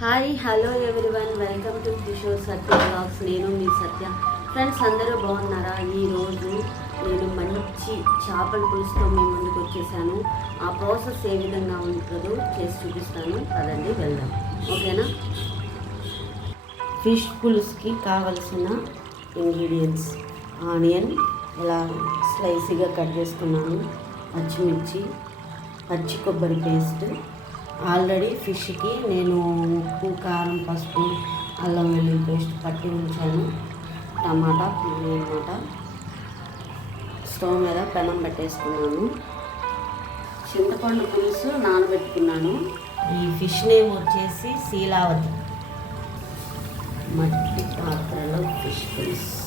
Hi hello everyone welcome to Kishore Satya blogs నేను మీ సత్య. Friends అందరూ బాగున్నారా? ఈరోజు నేను మంచి చేపల పులుసుతో మీ ముందుకు వచ్చేసాను. ఆ ప్రాసెస్ ఏ విధంగా ఉంటుందో చేసి చూపిస్తాను. పదండి వెళ్దాం. ఓకేనా? ఫిష్ పులుసుకి కావలసిన ఇంగ్రీడియంట్స్ ఆనియన్ ఇలా స్లైసీగా కట్ చేసుకున్నాను. పచ్చిమిర్చి పచ్చి కొబ్బరి పేస్ట్ ఆల్రెడీ ఫిష్కి నేను ఉప్పు కారం పసుపు అల్లం వెల్లుల్లి పేస్ట్ పట్టి ఉంచాను. టమాటా పువ్వు అనమాట స్టవ్ మీద పెనం పెట్టేసుకున్నాను. చింతపండు పులుసు నానబెట్టుకున్నాను. ఈ ఫిష్ నేమ్ వచ్చేసి శీలావతి. మట్టి పాత్రలో ఫిష్ పులుసు.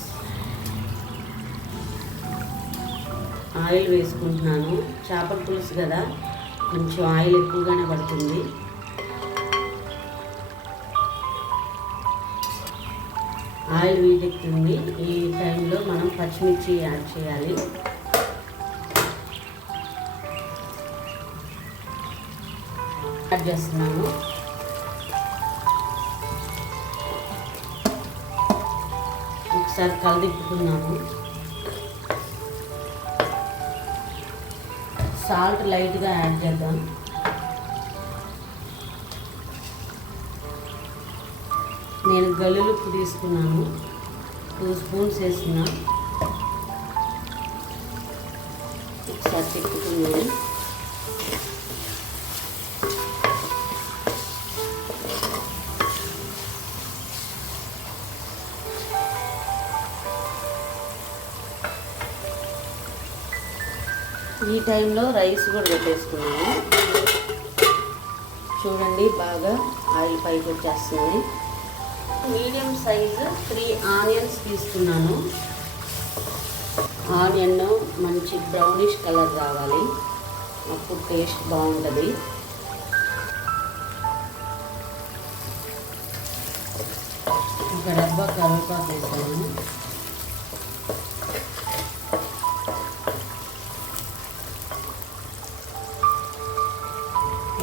ఆయిల్ వేసుకుంటున్నాను. చేపల పులుసు కదా. కొంచెం ఆయిల్ ఎక్కువగానే పడుతుంది. ఆయిల్ వీటెక్కుతుంది ఈ టైంలో మనం పచ్చిమిర్చి యాడ్ చేయాలి. యాడ్ చేస్తున్నాను. ఒకసారి కలదిప్పుకున్నాను సాల్ట్ లైట్గా యాడ్ చేద్దాం. నేను గల్లులుప్పు తీసుకున్నాను. టూ స్పూన్స్ వేసుకున్నాను ఒకసారి తిప్పుకున్నాను టైంలో రైస్ కూడా పెట్టేసుకున్నాము చూడండి బాగా ఆయిల్ పైకి వచ్చేస్తుంది. మీడియం సైజు త్రీ ఆనియన్స్ తీసుకున్నాను. ఆనియన్ మంచి బ్రౌనిష్ కలర్ రావాలి. అప్పుడు టేస్ట్ బాగుంటుంది. ఒక డబ్బా కరివేపాకు వేసాను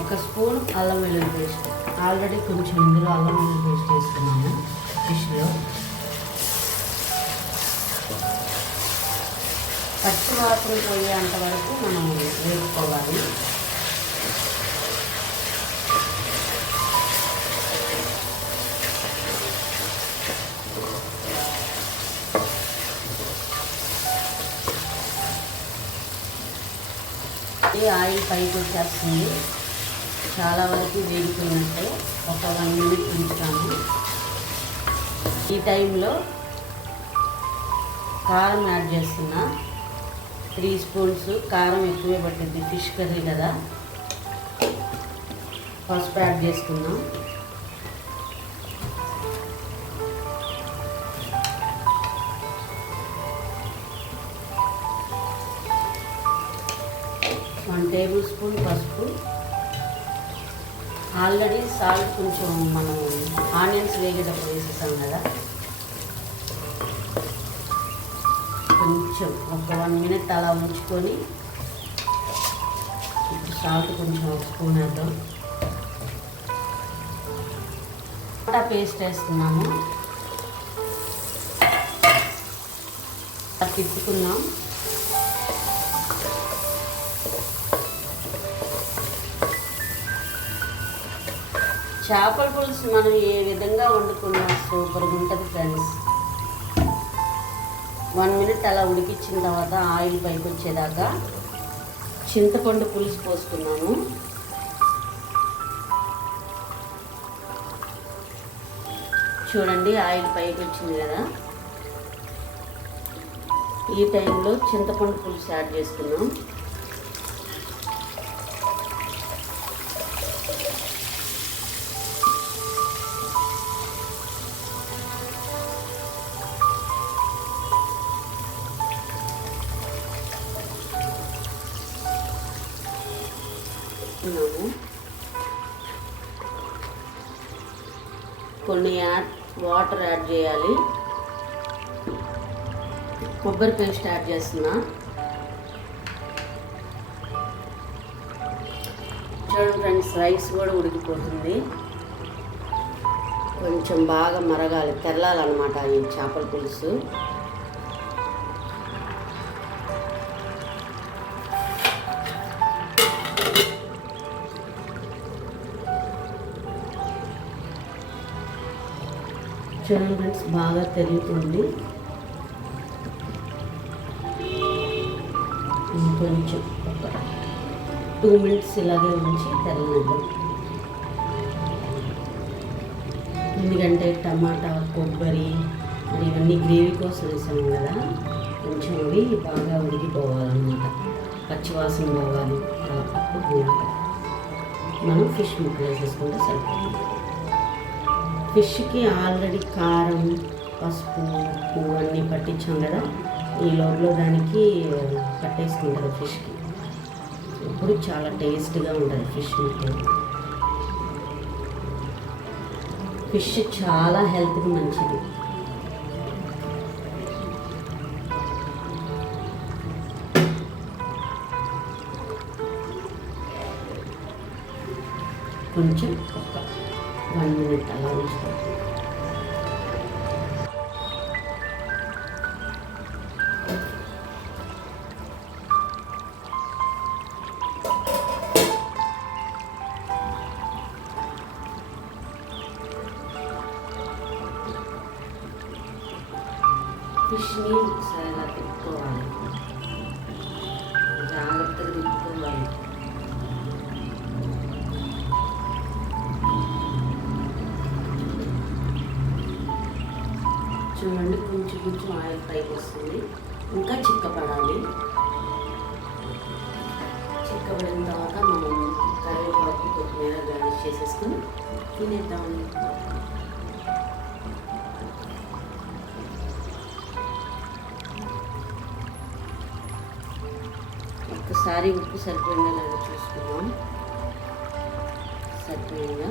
ఒక స్పూన్ అల్లం వెల్లుల్లి పేస్ట్. ఆల్రెడీ కొంచెం ఇందులో అల్లం వెల్లుల్లి పేస్ట్ వేసుకున్నాను ఫిష్లో పచ్చి వాసన పోయేంత వరకు మనం వేసుకోవాలి ఈ ఆయిల్ పైకి వచ్చేస్తుంది. చాలా వరకు వేగిపోయినట్టే ఒక వన్ మినిట్ ఉంచుతాము ఈ టైంలో కారం యాడ్ చేస్తున్నా. త్రీ స్పూన్స్ కారం ఎక్కువే పట్టింది ఫిష్ కర్రీ కదా. పసుపు యాడ్ చేసుకున్నాం వన్ టేబుల్ స్పూన్ పసుపు. ఆల్రెడీ సాల్ట్ కొంచెం మనం ఆనియన్స్ వేగేటప్పుడు వేసేసాం కదా. కొంచెం ఒక వన్ మినిట్ అలా ఉంచుకొని ఇప్పుడు సాల్ట్ కొంచెం ఒక స్పూన్ వేద్దాం. టమాటా పేస్ట్ వేస్తున్నాము తిప్పుకున్నాం చేపల పులుసు మనం ఏ విధంగా వండుకున్నా సూపర్గా ఉంటుంది ఫ్రెండ్స్ వన్ మినిట్ అలా ఉడికించిన తర్వాత ఆయిల్ పైకి వచ్చేదాకా చింతపండు పులుసు పోసుకున్నాను. చూడండి ఆయిల్ పైకి వచ్చింది కదా. ఈ టైంలో చింతపండు పులుసు యాడ్ చేసుకున్నాం వేసుకున్నాము కొన్ని యాడ్ వాటర్ యాడ్ చేయాలి. కొబ్బరి పేస్ట్ యాడ్ చేస్తున్నా. చూడండి ఫ్రెండ్స్ రైస్ కూడా ఉడికిపోతుంది. కొంచెం బాగా మరగాలి తెరలాలన్నమాట ఈ చేపల పులుసు. చూడండి ఫ్రెండ్స్ బాగా తెలుగుతుంది కొంచెం ఒక టూ మినిట్స్ ఇలాగే ఉంచి తెల్లనిద్దాం. ఎందుకంటే టమాటా కొబ్బరి మరి ఇవన్నీ గ్రేవీ కోసం వేసాము కదా కొంచెం అవి బాగా ఉడికిపోవాలన్నమాట. పచ్చివాసన పోవాలి అప్పుడు మనం ఫిష్ ముక్కలు వేసేసుకుంటే సరిపోతుంది. ఫిష్కి ఆల్రెడీ కారం పసుపు ఉప్పు అన్నీ పట్టించాం కదా ఈ లోపల దానికి పట్టేసుకుంటారు ఫిష్కి. ఇప్పుడు చాలా టేస్ట్గా ఉంటుంది ఫిష్ ముక్కలు ఫిష్ చాలా హెల్త్కి మంచిది. కొంచెం ఒక వన్ మినిట్ కొంచెం ఆయిల్ పైకి వస్తుంది. ఇంకా చిక్కపడాలి. చిక్కబడిన తర్వాత మనం కరివేపాకు కొత్తిమీర గార్నిష్ చేసేసుకుని తినేద్దామండి ఒక్కసారి ఉప్పు సరిపోయిందా లేదా చూసుకున్నాం సరిపోయిందా?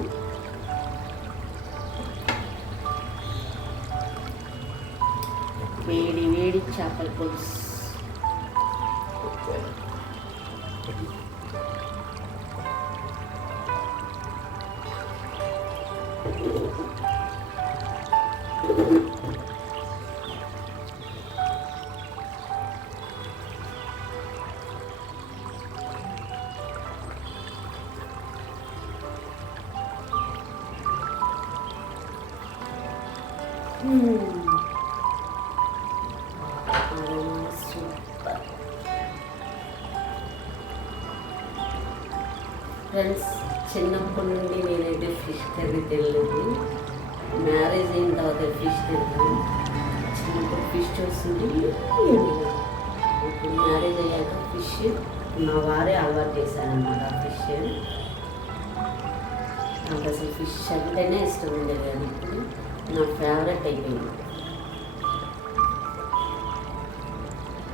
వేడి వేడి చేపల పులుసు. thank you ఫ్రెండ్స్ చిన్నప్పటి నుండి నేనైతే ఫిష్ కర్రీ తెలియదు మ్యారేజ్ అయిన తర్వాత ఫిష్ తింటాను చిన్నప్పుడు ఫిష్ చూస్తుంది ఇప్పుడు మ్యారేజ్ అయ్యాక ఫిష్ మా వారే అలవాటు చేశారనమాట ఫిష్ నాకు అసలు ఫిష్ అంటేనే ఇష్టం ఉండేది కానీ ఇప్పుడు. నా ఫేవరెట్ అయిపోయింది.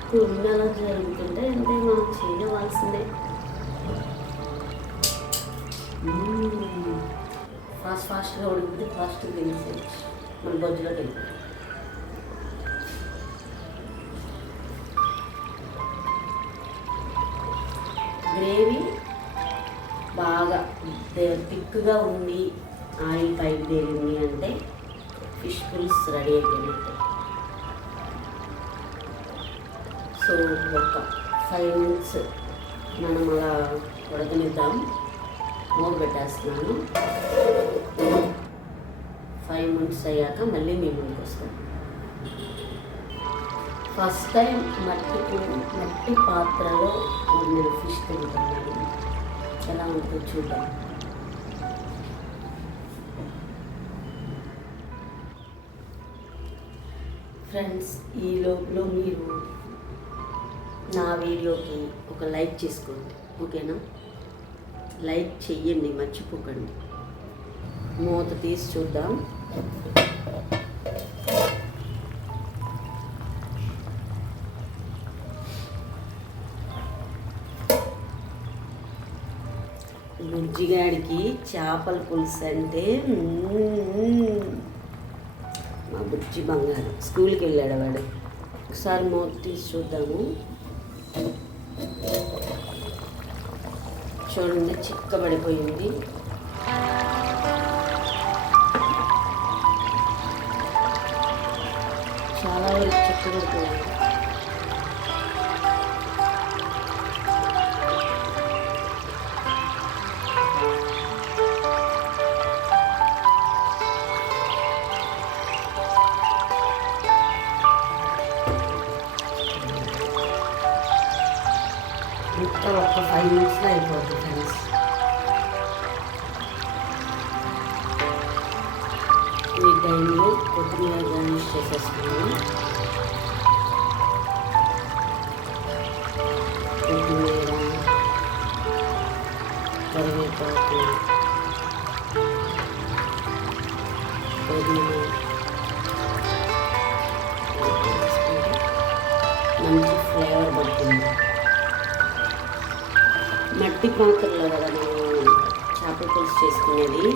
కుర్మలో జరుగుతుంటే అంటే మనం చేయవలసిందే. ఫాస్ట్ ఫాస్ట్గా ఉడికితే ఫాస్ట్ తినేసేయచ్చు మన బొజ్జులో తింటాం గ్రేవీ బాగా థిక్గా ఉండి ఆయిల్ పైకి తేలింది అంటే ఫిష్ పుల్స్ రెడీ అయిపోయినట్టే. సో ఒక ఫైవ్ మినిట్స్ మనం అలా ఉడకనిద్దాం. మూడు పెట్టేస్తున్నాను ఫైవ్ మినిట్స్ అయ్యాక మళ్ళీ మీ ముందుకు వస్తాను. ఫస్ట్ టైం మట్టి మట్టి పాత్రలో నేను ఫిష్ తింటున్నాను. ఎలా ఉంటుందో చూద్దాం. ఫ్రెండ్స్ ఈ లోపల మీరు నా వీడియోకి ఒక లైక్ చేసుకోండి. ఓకేనా లైక్ చెయ్యండి మర్చిపోకండి. మూత తీసి చూద్దాం. బుజ్జిగాడికి చేపల పులుసు అంటే మా బుజ్జి బంగారం. స్కూల్కి వెళ్ళాడు వాడు. ఒకసారి మూత తీసి చూద్దాము. చూడండి చిక్కబడిపోయింది. చాలా చిక్కబడిపోయింది. ఇంకా ఒక ఫైవ్ మినిట్స్లో అయిపోతుంది ఫ్రెండ్స్ ఈ టైంలో కొత్తిమీర గార్నిష్ చేసేసుకున్నాను కొత్తిమీర కరివేపాకు పుదీనా మట్టి పాత్రలో కదా మనం చేపల పులుసు చేసుకునేది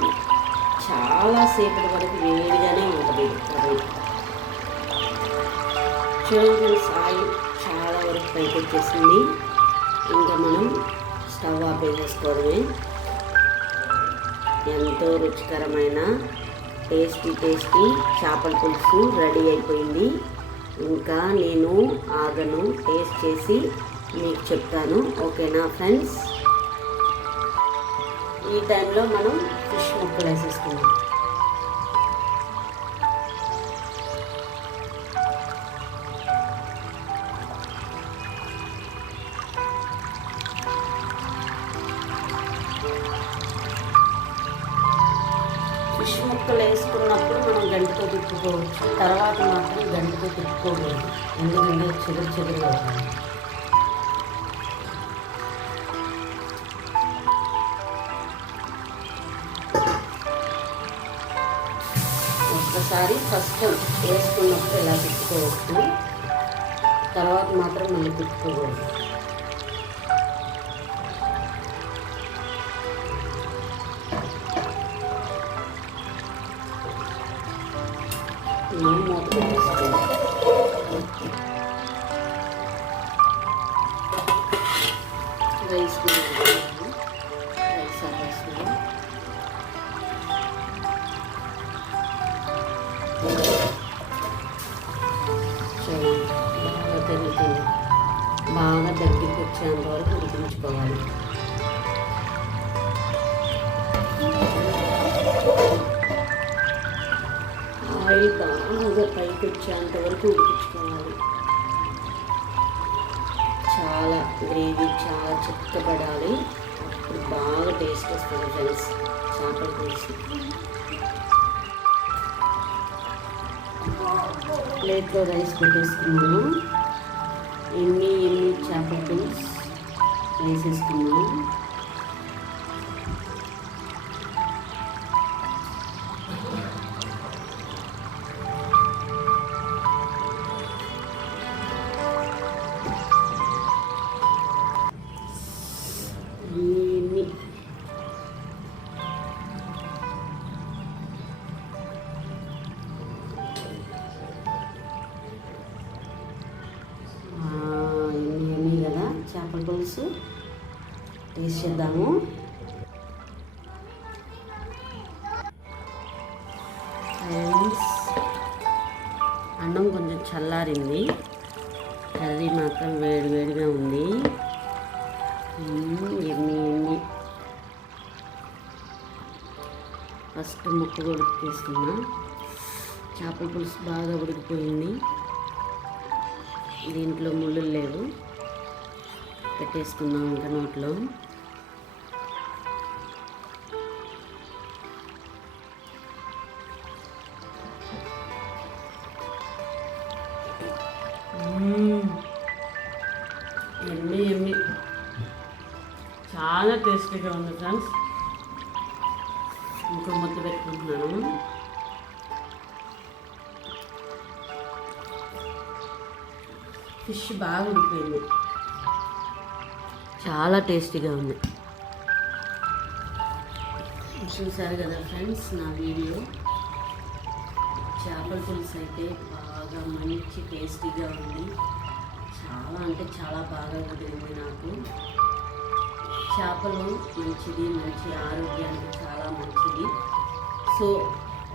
చాలా వరకు వేడిగానే ఉంటుంది. చూడండి ఆయిల్ చాలా వరకు పైకి వచ్చేసింది ఇంకా మనం స్టవ్ ఆపేసేసుకోవడమే ఎంతో రుచికరమైన టేస్టీ టేస్టీ చేపల పులుసు రెడీ అయిపోయింది. ఇంకా నేను ఆగను టేస్ట్ చేసి మీకు చెప్తాను. ఓకేనా ఫ్రెండ్స్? ఈ టైంలో మనం ఫిష్ ముక్కలు వేసేసుకుందాం. ఫిష్ ముక్కలు వేసుకున్నప్పుడు మనం గంటతో తిప్పుకోవచ్చు. తర్వాత మాత్రం గంటతో తిప్పుకోకూడదు. ఎందుకంటే చెదురు చెదురు అవుతుంది ఒక్కసారి ఫస్ట్ వేసుకున్నప్పుడు ఇలా తిప్పుకోవచ్చు? తర్వాత మాత్రం మళ్ళీ తిప్పుకోకూడదు. మనం మూత బాగా పైకి వచ్చేంత వరకు ఉడికించుకోవాలి చాలా గ్రేవీ చాలా చిక్కబడాలి. అప్పుడు బాగా టేస్ట్ వస్తుంది ఫ్రెండ్స్. చేపల పులుసు. ప్లేట్లో రైస్ పెట్టేసుకున్నాను. ఎన్ని ఎన్ని చేపల పులుసు రైస్ వేసుకున్నాను పులుసు టేస్ట్ చేద్దాము. అన్నం కొంచెం చల్లారింది. కర్రీ మాత్రం వేడి వేడిగా ఉంది. ఫస్ట్ ముక్క కూడా తీసుకున్నా చేపల పులుసు బాగా ఉడికిపోయింది. దీంట్లో ముళ్ళు లేవు. పెట్టేసుకుందాం ఇంకా నోట్లో. ఎమ్మి ఎమ్మి చాలా టేస్టీగా ఉంది ఫ్రెండ్స్. ఇంకో ముద్ద పెట్టుకుంటున్నాను. ఫిష్ బాగా ఉడిపోయింది చాలా టేస్టీగా ఉంది. చూసారు కదా ఫ్రెండ్స్ నా వీడియో? చేపల పులుసు అయితే బాగా మంచి టేస్టీగా ఉంది. చాలా అంటే చాలా బాగా కుదిరింది నాకు. చేపలు మంచిది మంచి ఆరోగ్యానికి చాలా మంచిది. సో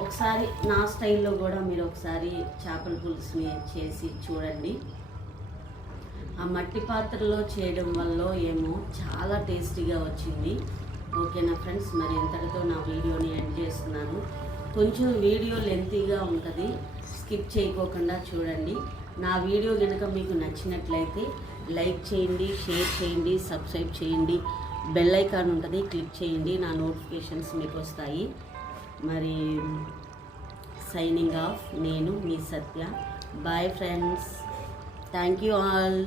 ఒకసారి నా స్టైల్లో కూడా మీరు ఒకసారి చేపల పులుసుని చేసి చూడండి. ఆ మట్టి పాత్రలో చేయడం వల్ల ఏమో చాలా టేస్టీగా వచ్చింది. ఓకేనా ఫ్రెండ్స్? మరి ఇంతటితో నా వీడియోని ఎండ్ చేస్తున్నాను. కొంచెం వీడియో లెంతీగా ఉంటుంది. స్కిప్ చేయకోకుండా చూడండి. నా వీడియో కనుక మీకు నచ్చినట్లయితే లైక్ చేయండి షేర్ చేయండి సబ్స్క్రైబ్ చేయండి. బెల్ ఐకాన్ ఉంటుంది క్లిక్ చేయండి. నా నోటిఫికేషన్స్ మీకు వస్తాయి. మరి సైనింగ్ ఆఫ్. నేను మీ Satya. Bye friends. Thank you all